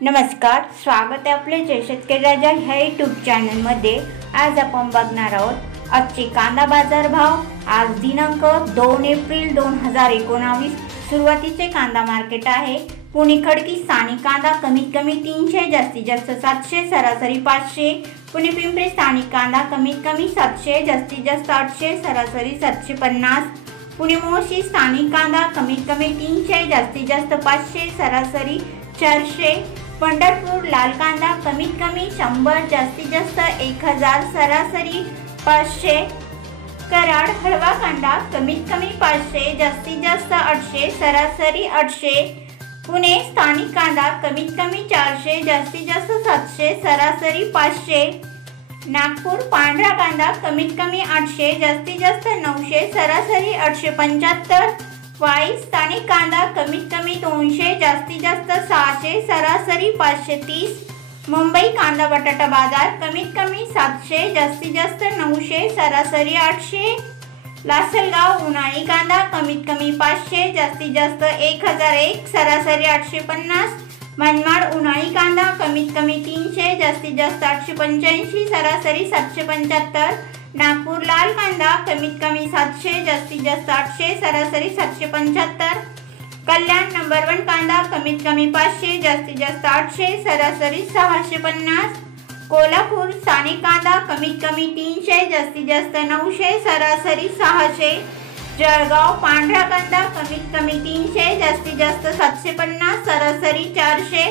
नमस्कार, स्वागत आहे आपले जय शेतकरी राजा ह्या यूट्यूब चॅनलमध्ये। आज आपण बघणार आहोत आजचे कांदा बाजार भाव। आज दिनांक 2 एप्रिल 2019। सुरुवातीचे कांदा मार्केट आहे। पुणे खडकी स्थानिक कांदा कमीत कमी 300, जास्तीत जास्त 700, सरासरी 500। पुणे पिंपरी स्थानिक कांदा कमीत कमी 700, जास्तीत जास्त 800, सरासरी 750। पुणे मोशी स्थानिक कांदा कमीत कमी 300, जास्तीत जास्त 500, सरासरी 400। पंढरपूर लाल कांदा कमीत कमी 100, जास्तीत जास्त 1000, सरासरी 500। कराड हळवा कांदा कमीत कमी 500, जास्तीत जास्त 800, सरासरी 800। पुणे स्थानिक कांदा कमीत कमी 400, जास्तीत जास्त 700, सरासरी 500। नागपूर पांढरा कांदा कमीत कमी 800, जास्तीत जास्त 900, सरासरी 875। वाई स्थानिक कांदा कमीत कमी 200, जास्तीत जास्त 600, सरासरी 530। मुंबई कांदा बटाटा बाजार कमीत कमी 700, जास्तीत जास्त 900, सरासरी 800। लासलगाव उन्हाळी कांदा कमीत कमी 500, जास्तीत जास्त 1001, सरासरी 850। मनमाड उन्हाळी कांदा कमीत कमी 300, जास्तीत जास्त 885, सरासरी 775। नागपूर लाल कांदा कमीत कमी 700, जास्तीत जास्त 800, सरासरी 775। कल्याण नंबर 1 कांदा कमीत कमी 500, जास्तीत जास्त 800, सरासरी 650। कोल्हापूर स्थानिक कांदा कमीत कमी 300, जास्तीत जास्त 900, सरासरी 600। जळगाव पांढरा कांदा कमीत कमी 300, जास्तीत जास्त 750, सरासरी 400।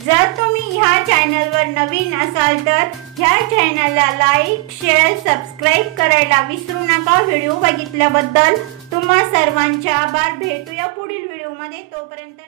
जर तुम्ही ह्या चॅनलवर नवीन असाल तर ह्या चॅनलला लाईक, शेअर, सबस्क्राईब करायला विसरू नका। व्हिडिओ बघितल्याबद्दल तुम्हा सर्वांचे आभार। भेटूया पुढील व्हिडिओमध्ये, तोपर्यंत